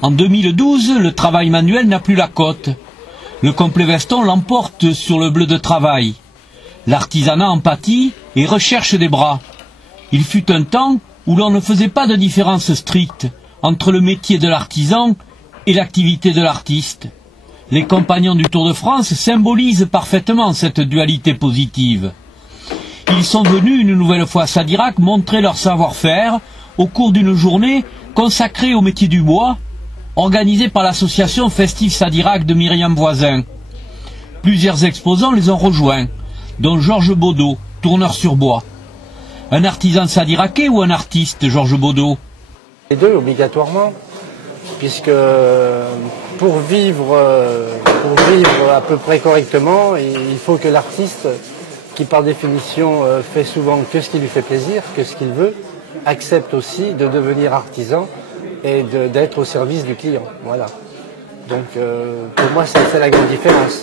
En 2012, le travail manuel n'a plus la cote. Le complet veston l'emporte sur le bleu de travail. L'artisanat en pâtit et recherche des bras. Il fut un temps où l'on ne faisait pas de différence stricte entre le métier de l'artisan et l'activité de l'artiste. Les compagnons du Tour de France symbolisent parfaitement cette dualité positive. Ils sont venus une nouvelle fois à Sadirac montrer leur savoir-faire au cours d'une journée consacrée au métier du bois, organisée par l'association Festive Sadirac de Myriam Voisin. Plusieurs exposants les ont rejoints, dont Georges Baudot, tourneur sur bois. Un artisan sadiracais ou un artiste, Georges Baudot? Les deux, obligatoirement, puisque pour vivre à peu près correctement, il faut que l'artiste, qui par définition fait souvent que ce qui lui fait plaisir, que ce qu'il veut, accepte aussi de devenir artisan et d'être au service du client. Voilà. Donc pour moi c'est la grande différence.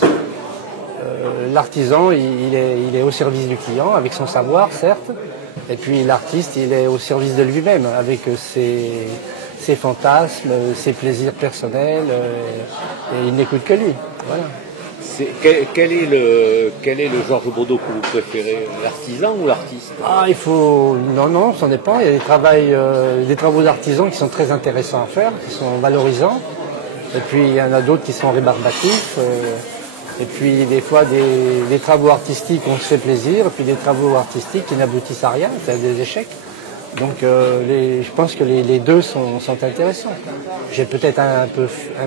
L'artisan il est au service du client avec son savoir certes, et puis l'artiste il est au service de lui-même avec ses fantasmes, ses plaisirs personnels, et il n'écoute que lui. Voilà. Quel est le Georges Baudot que vous préférez, l'artisan ou l'artiste? Non, ça dépend. Il y a des travaux d'artisans qui sont très intéressants à faire, qui sont valorisants. Et puis il y en a d'autres qui sont rébarbatifs. Et puis des fois des travaux artistiques on se fait plaisir, et puis des travaux artistiques qui n'aboutissent à rien, c'est des échecs. Donc je pense que les deux sont intéressants. J'ai peut-être un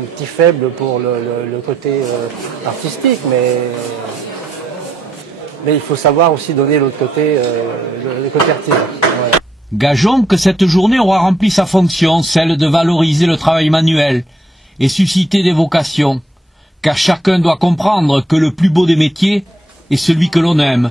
petit faible pour le côté artistique, mais il faut savoir aussi donner l'autre côté, le côté artisan. Ouais. Gageons que cette journée aura rempli sa fonction, celle de valoriser le travail manuel et susciter des vocations, car chacun doit comprendre que le plus beau des métiers est celui que l'on aime.